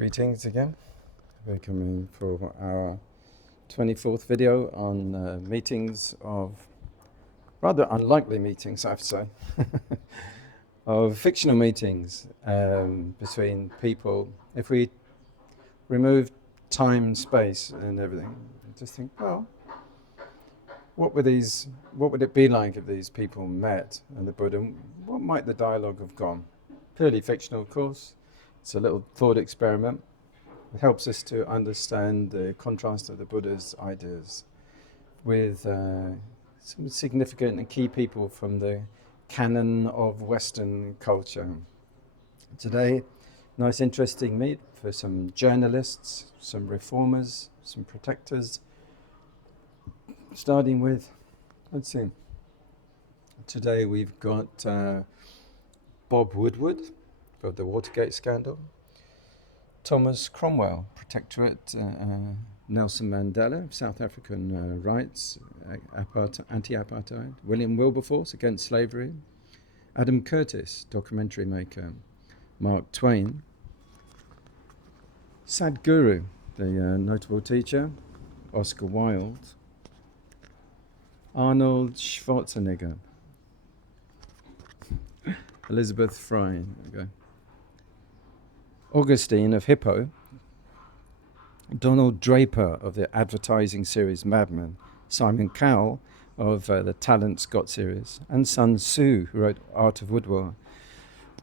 Greetings again. We're coming for our 24th video on meetings of, rather unlikely meetings, I have to say, of fictional meetings between people. If we remove time, space and everything, just think, well, what would it be like if these people met and the Buddha? What might the dialogue have gone? Purely fictional, of course. It's a little thought experiment. It helps us to understand the contrast of the Buddha's ideas with some significant and key people from the canon of Western culture. Today, nice interesting meet for some journalists, some reformers, some protectors. Starting with, let's see, today we've got Bob Woodward of the Watergate scandal, Thomas Cromwell, Protectorate, Nelson Mandela, South African rights, anti-apartheid, William Wilberforce against slavery, Adam Curtis, documentary maker, Mark Twain, Sadhguru, the notable teacher, Oscar Wilde, Arnold Schwarzenegger, Elizabeth Fry, there we go. Augustine of Hippo, Donald Draper of the advertising series Mad Men, Simon Cowell of the Talent Scott series, and Sun Tzu, who wrote Art of Woodward.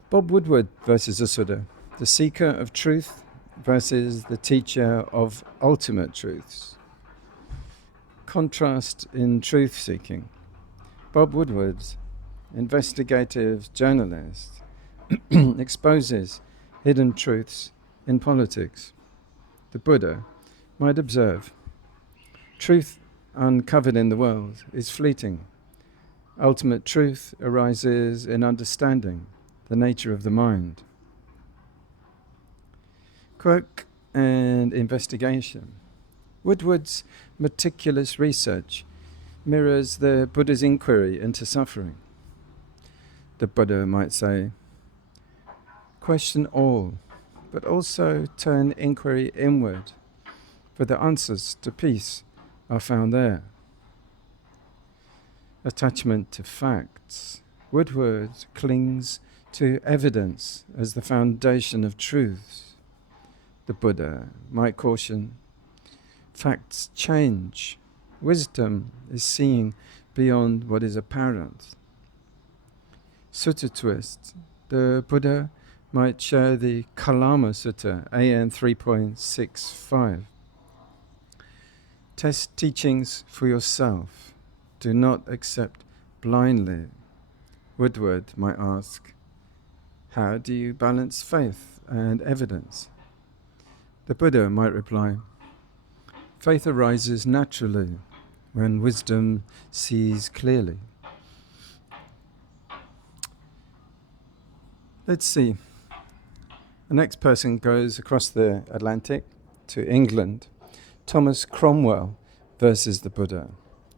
Bob Woodward versus Asuda, the seeker of truth versus the teacher of ultimate truths. Contrast in truth seeking. Bob Woodward, investigative journalist, exposes hidden truths in politics. The Buddha might observe, truth uncovered in the world is fleeting. Ultimate truth arises in understanding the nature of the mind. Quirk and investigation. Woodward's meticulous research mirrors the Buddha's inquiry into suffering. The Buddha might say, question all, but also turn inquiry inward, for the answers to peace are found there. Attachment to facts. Woodward clings to evidence as the foundation of truths. The Buddha might caution, facts change. Wisdom is seeing beyond what is apparent. Sutta twist. The Buddha might share the Kalama Sutta, AN 3.65. Test teachings for yourself. Do not accept blindly. Woodward might ask, how do you balance faith and evidence? The Buddha might reply, faith arises naturally when wisdom sees clearly. Let's see. The next person goes across the Atlantic to England. Thomas Cromwell versus the Buddha.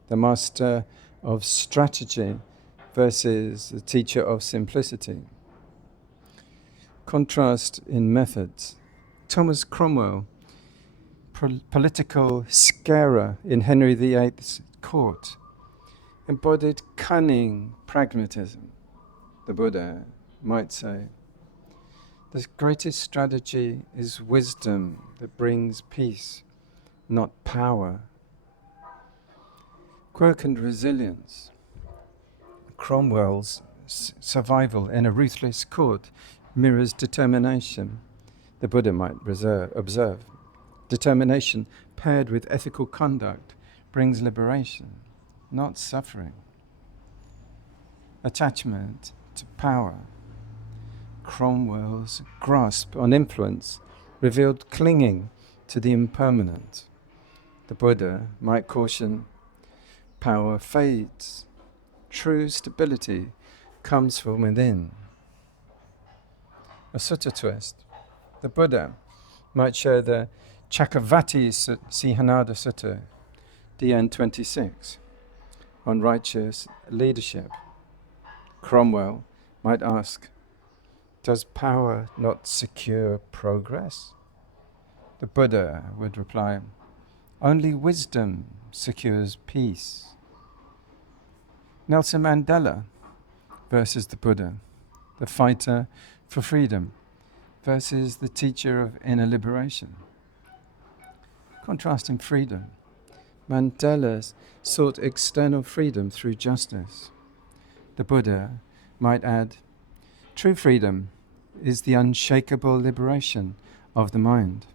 The master of strategy versus the teacher of simplicity. Contrast in methods. Thomas Cromwell, political scarer in Henry VIII's court, embodied cunning pragmatism. The Buddha might say, the greatest strategy is wisdom that brings peace, not power. Quirk and resilience. Cromwell's survival in a ruthless court mirrors determination. The Buddha might observe. Determination paired with ethical conduct brings liberation, not suffering. Attachment to power. Cromwell's grasp on influence revealed clinging to the impermanent. The Buddha might caution, power fades. True stability comes from within. A sutta twist. The Buddha might share the Chakravarti Sihanada Sutta, DN 26, on righteous leadership. Cromwell might ask, does power not secure progress? The Buddha would reply, only wisdom secures peace. Nelson Mandela versus the Buddha, the fighter for freedom versus the teacher of inner liberation. Contrasting freedom, Mandela sought external freedom through justice. The Buddha might add, true freedom is the unshakable liberation of the mind.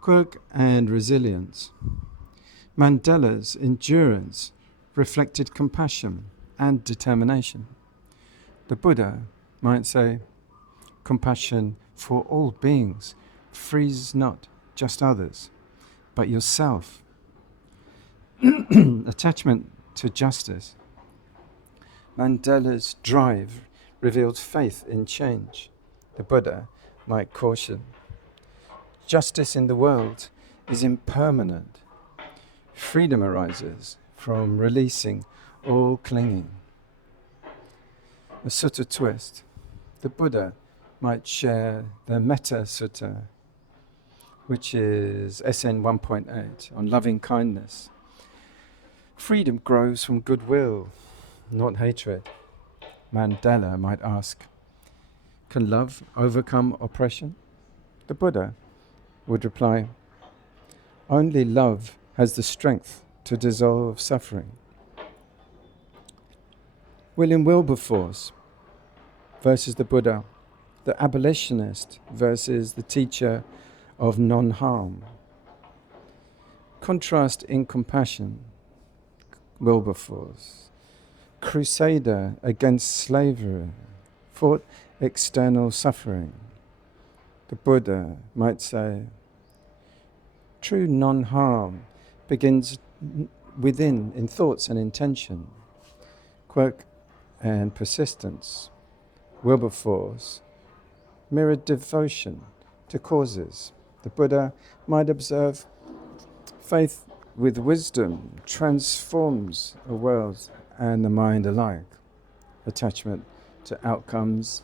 Quirk and resilience. Mandela's endurance reflected compassion and determination. The Buddha might say, compassion for all beings frees not just others, but yourself. Attachment to justice. Mandela's drive revealed faith in change. The Buddha might caution, justice in the world is impermanent. Freedom arises from releasing all clinging. A sutta twist. The Buddha might share the Metta Sutta, which is SN 1.8, on loving kindness. Freedom grows from goodwill, not hatred. Mandela might ask, can love overcome oppression? The Buddha would reply, only love has the strength to dissolve suffering. Wilberforce versus the Buddha, the abolitionist versus the teacher of non-harm. Contrast in compassion. Wilberforce, crusader against slavery, fought external suffering. The Buddha might say, true non-harm begins within, in thoughts and intention. Quirk and persistence. Wilberforce mirrored devotion to causes. The Buddha might observe, faith with wisdom transforms a world and the mind alike. Attachment to outcomes.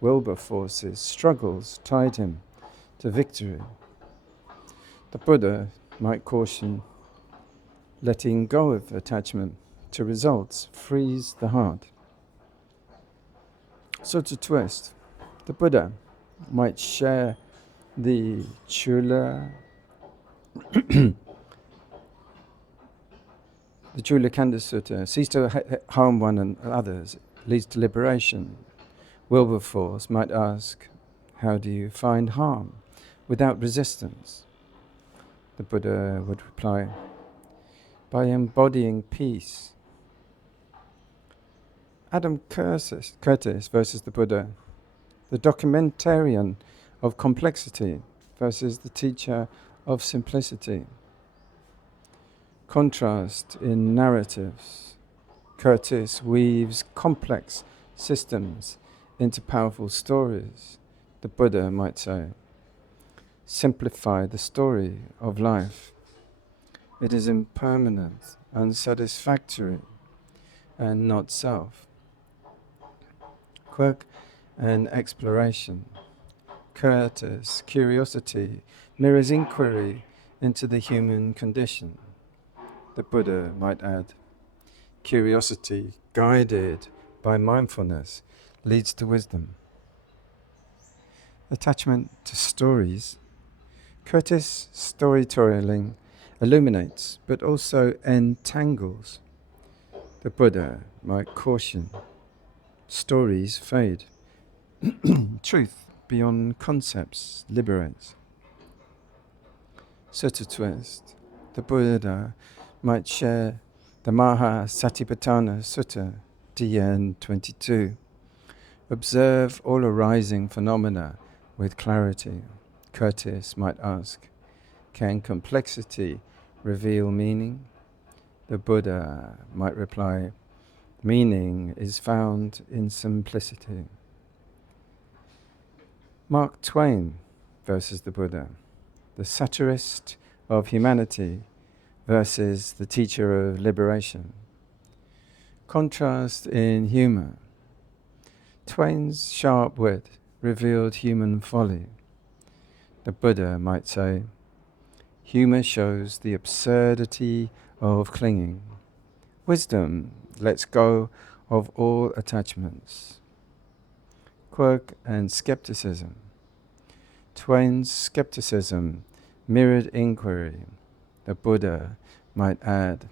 Wilberforce's struggles tied him to victory. The Buddha might caution, letting go of attachment to results frees the heart. So to twist, the Buddha might share the Chula the Chula Kanda Sutta, cease to harm one and others, leads to liberation. Wilberforce might ask, how do you find harm without resistance? The Buddha would reply, by embodying peace. Adam Curtis versus the Buddha, the documentarian of complexity versus the teacher of simplicity. Contrast in narratives. Curtis weaves complex systems into powerful stories. The Buddha might say, simplify the story of life. It is impermanent, unsatisfactory, and not self. Quirk and exploration. Curtis, curiosity, mirrors inquiry into the human condition. The Buddha might add, curiosity guided by mindfulness leads to wisdom. Attachment to stories. Curtis' storytelling illuminates but also entangles. The Buddha might caution, stories fade. Truth beyond concepts liberates. Sutta twist. The Buddha might share the Maha Satipatthana Sutta, DN 22. Observe all arising phenomena with clarity. Curtis might ask, can complexity reveal meaning? The Buddha might reply, meaning is found in simplicity. Mark Twain versus the Buddha, the satirist of humanity versus the teacher of liberation. Contrast in humour. Twain's sharp wit revealed human folly. the Buddha might say, humour shows the absurdity of clinging. Wisdom lets go of all attachments. Quirk and Skepticism. Twain's Skepticism mirrored inquiry. The Buddha might add,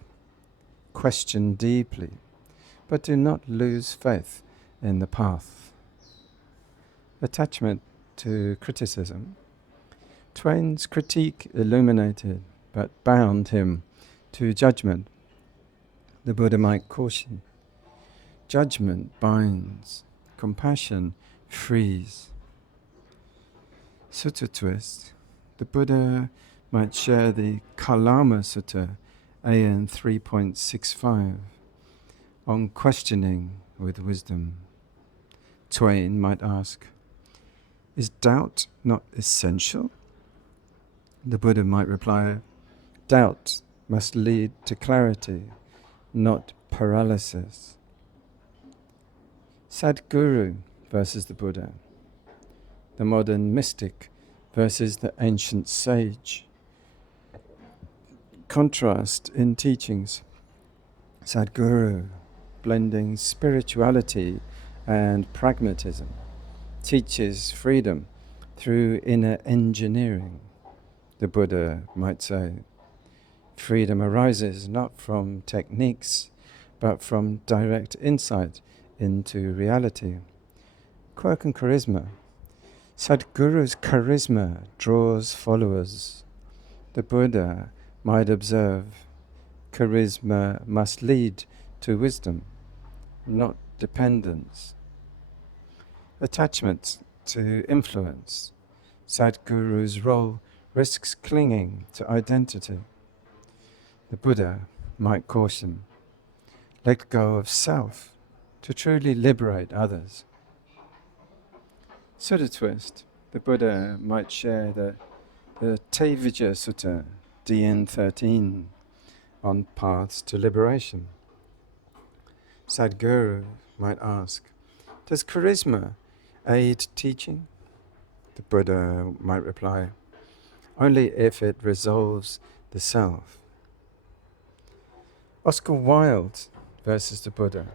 question deeply, but do not lose faith in the path. Attachment to criticism. Twain's critique illuminated but bound him to judgment. The Buddha might caution, judgment binds, compassion frees. Sutta twist. The Buddha might share the Kalama Sutta, AN 3.65, on questioning with wisdom. Twain might ask, is doubt not essential? The Buddha might reply, doubt must lead to clarity, not paralysis. Sadhguru versus the Buddha. The modern mystic versus the ancient sage. Contrast in teachings. Sadhguru, blending spirituality and pragmatism, teaches freedom through inner engineering. The Buddha might say, freedom arises not from techniques, but from direct insight into reality. Quirk and charisma. Sadhguru's charisma draws followers. The Buddha might observe, charisma must lead to wisdom, not dependence. Attachment to influence. Sadhguru's role risks clinging to identity. The Buddha might caution, let go of self to truly liberate others. Sutta twist. The Buddha might share the Tevijja Sutta, DN 13, on paths to liberation. Sadhguru might ask, does charisma aid teaching? The Buddha might reply, only if it resolves the self. Oscar Wilde versus the Buddha.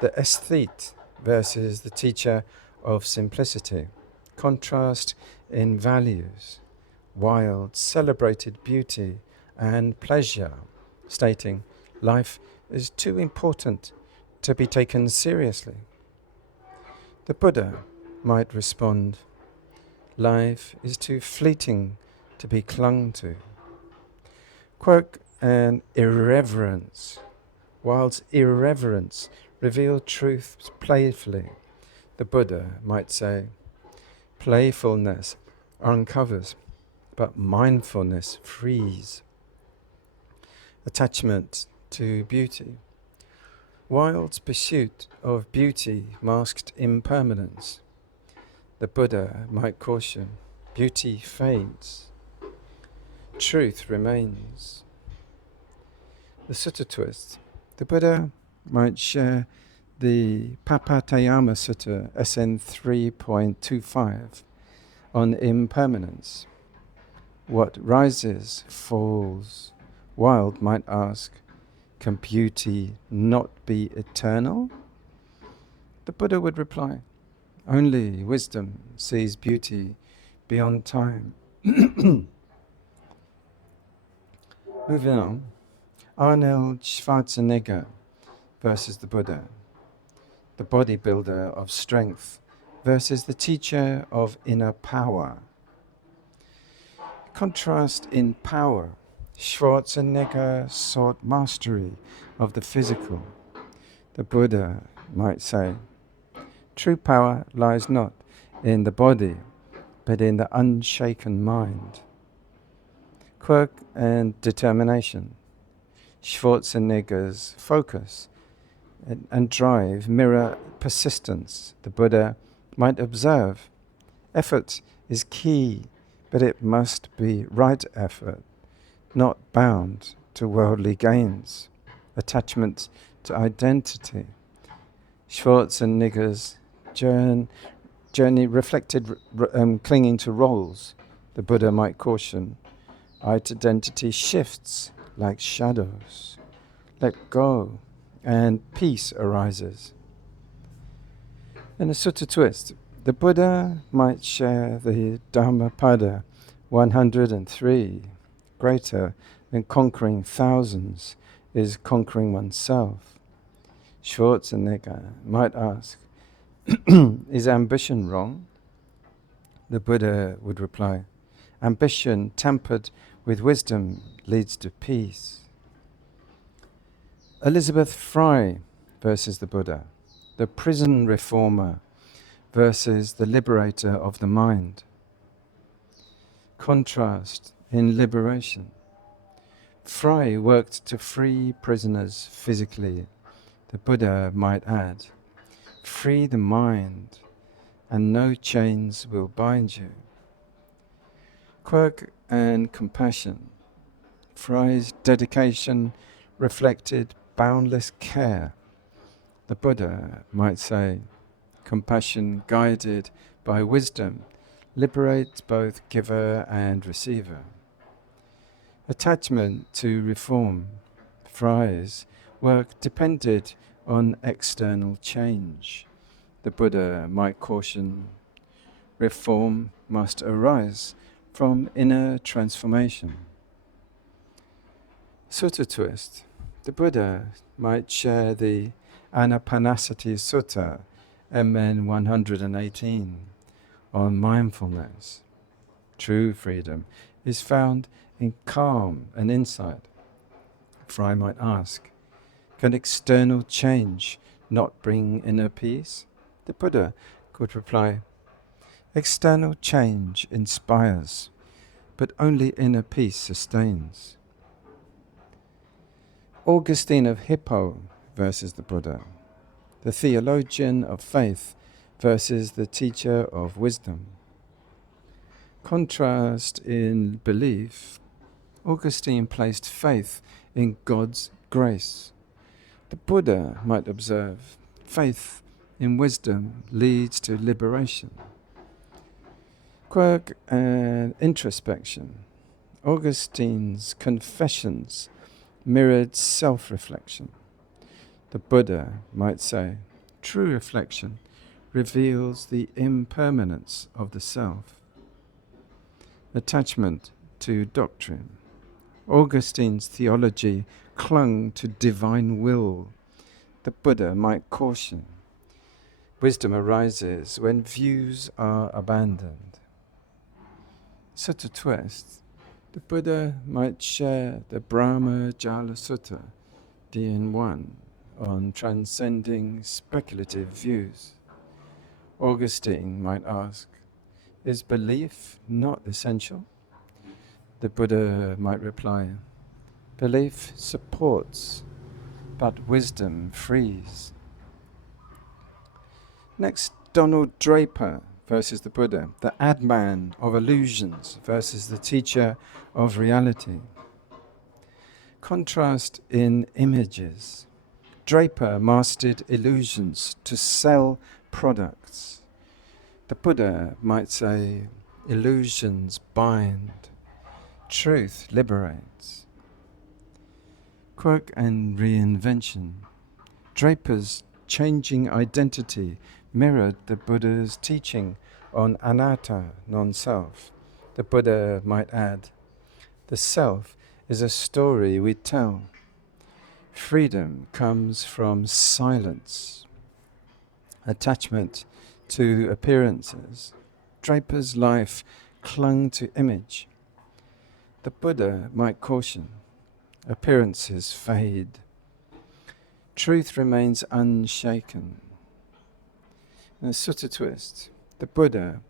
The aesthete versus the teacher of simplicity. Contrast in values. Wilde celebrated beauty and pleasure, stating, life is too important to be taken seriously. The Buddha might respond, life is too fleeting to be clung to. Quirk and irreverence. Wilde's irreverence revealed truth playfully. The Buddha might say, playfulness uncovers, but mindfulness frees. Attachment to beauty. Wilde's pursuit of beauty masked impermanence. The Buddha might caution, beauty fades, truth remains. The Sutta twist. The Buddha might share the Papatayama Sutta, SN 3.25, on impermanence. What rises falls. Wilde might ask, can beauty not be eternal? The Buddha would reply, only wisdom sees beauty beyond time. Moving on, Arnold Schwarzenegger versus the Buddha. The bodybuilder of strength versus the teacher of inner power. Contrast in power. Schwarzenegger sought mastery of the physical. The Buddha might say, true power lies not in the body, but in the unshaken mind. Quirk and determination. Schwarzenegger's focus and drive mirror persistence. The Buddha might observe, effort is key, but it must be right effort, not bound to worldly gains. Attachment to identity. Schwarzenegger's journey reflected clinging to roles, The Buddha might caution, identity shifts like shadows. Let go, and peace arises. In a sutta twist, the Buddha might share the Dhammapada 103. Greater than conquering thousands is conquering oneself. Schwarzenegger might ask, is ambition wrong? The Buddha would reply, ambition tempered with wisdom leads to peace. Elizabeth Fry versus the Buddha, the prison reformer versus the liberator of the mind. Contrast in liberation. Fry worked to free prisoners physically. The Buddha might add, free the mind and no chains will bind you. Quirk and compassion. Fry's dedication reflected boundless care. The Buddha might say, compassion guided by wisdom liberates both giver and receiver. Attachment to reform. Fry's work depended on external change. The Buddha might caution, reform must arise from inner transformation. Sutta twist. The Buddha might share the Anapanasati Sutta, MN 118, on mindfulness. True freedom is found in calm and insight. Fry might ask, can external change not bring inner peace? The Buddha could reply, external change inspires, but only inner peace sustains. Augustine of Hippo versus the Buddha, the theologian of faith versus the teacher of wisdom. Contrast in belief. Augustine placed faith in God's grace. The Buddha might observe, faith in wisdom leads to liberation. Quirk and introspection. Augustine's confessions mirrored self-reflection. The Buddha might say, true reflection reveals the impermanence of the self. Attachment to doctrine. Augustine's theology clung to divine will. The Buddha might caution, wisdom arises when views are abandoned. Sutta twist. The Buddha might share the Brahma Jala Sutta, DN1, on transcending speculative views. Augustine might ask, is belief not essential? The Buddha might reply, belief supports, but wisdom frees. Next, Donald Draper versus the Buddha, the ad-man of illusions versus the teacher of reality. Contrast in images. Draper mastered illusions to sell products. The Buddha might say, illusions bind, truth liberates. Quirk and reinvention. Draper's changing identity mirrored the Buddha's teaching on anatta, non-self. The Buddha might add, the self is a story we tell. Freedom comes from silence. Attachment to appearances. Draper's life clung to image. The Buddha might caution, appearances fade. Truth remains unshaken. In a sutta twist, the Buddha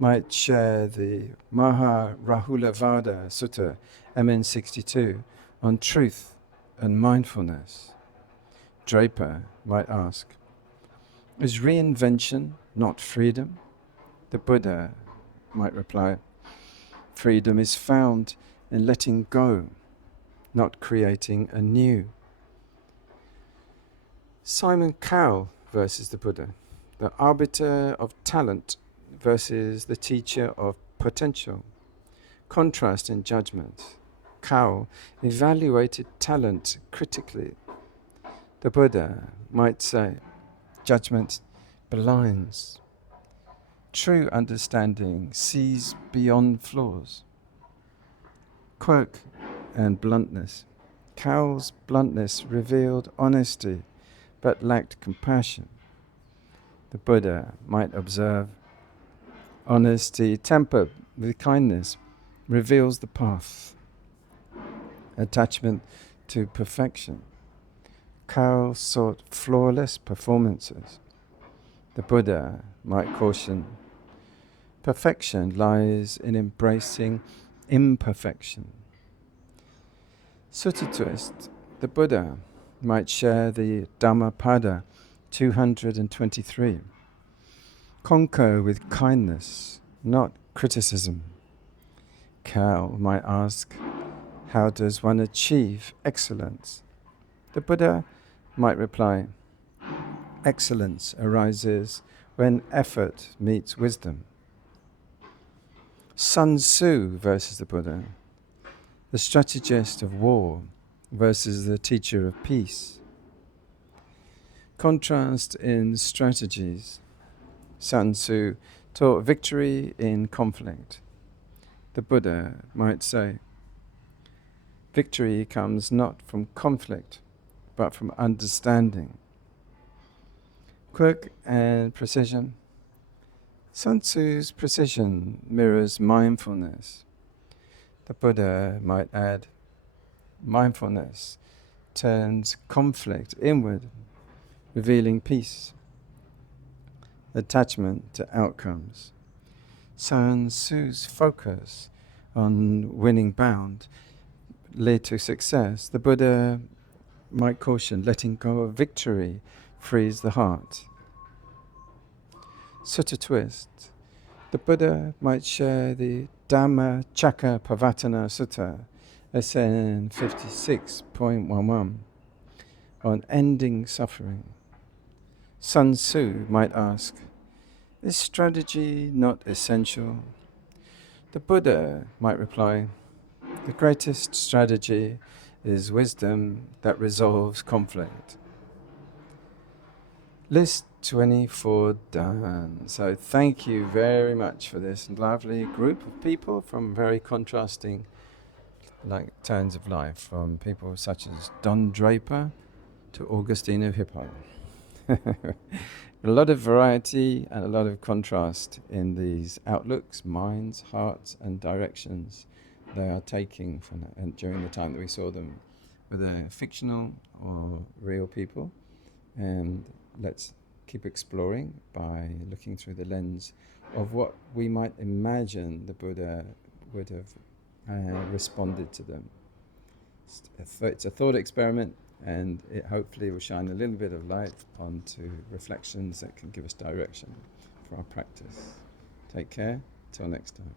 might share the Maha Rahulavada Sutta, MN 62, on truth and mindfulness. Draper might ask, is reinvention not freedom? The Buddha might reply, freedom is found in letting go, not creating anew. Simon Cowell versus the Buddha, the arbiter of talent versus the teacher of potential. Contrast in judgment. Cowell evaluated talent critically. The Buddha might say, judgment blinds. True understanding sees beyond flaws. Quirk and bluntness. Cowell's bluntness revealed honesty, but lacked compassion. The Buddha might observe, honesty tempered with kindness reveals the path. Attachment to perfection. Cowell sought flawless performances. The Buddha might caution, perfection lies in embracing imperfection. Sutta twist. The Buddha might share the Dhammapada 223. Conquer with kindness, not criticism. Cowell might ask, how does one achieve excellence? The Buddha might reply, excellence arises when effort meets wisdom. Sun Tzu versus the Buddha, the strategist of war versus the teacher of peace. Contrast in strategies. Sun Tzu taught victory in conflict. The Buddha might say, victory comes not from conflict, but from understanding. Quirk and precision. Sun Tzu's precision mirrors mindfulness. The Buddha might add, mindfulness turns conflict inward, revealing peace. Attachment to outcomes. Sun Tzu's focus on winning bound led to success. The Buddha might caution, letting go of victory frees the heart. Sutta twist. The Buddha might share the Dhammacakkappavattana Sutta, SN 56.11, on ending suffering. Sun Tzu might ask, is strategy not essential? The Buddha might reply, the greatest strategy is wisdom that resolves conflict. List 24 done. So thank you very much for this lovely group of people from very contrasting turns of life, from people such as Don Draper to Augustine of Hippo. A lot of variety and a lot of contrast in these outlooks, minds, hearts and directions they are taking and during the time that we saw them, whether fictional or real people. And let's keep exploring by looking through the lens of what we might imagine the Buddha would have responded to them. It's a thought experiment, and it hopefully will shine a little bit of light onto reflections that can give us direction for our practice. Take care. Till next time.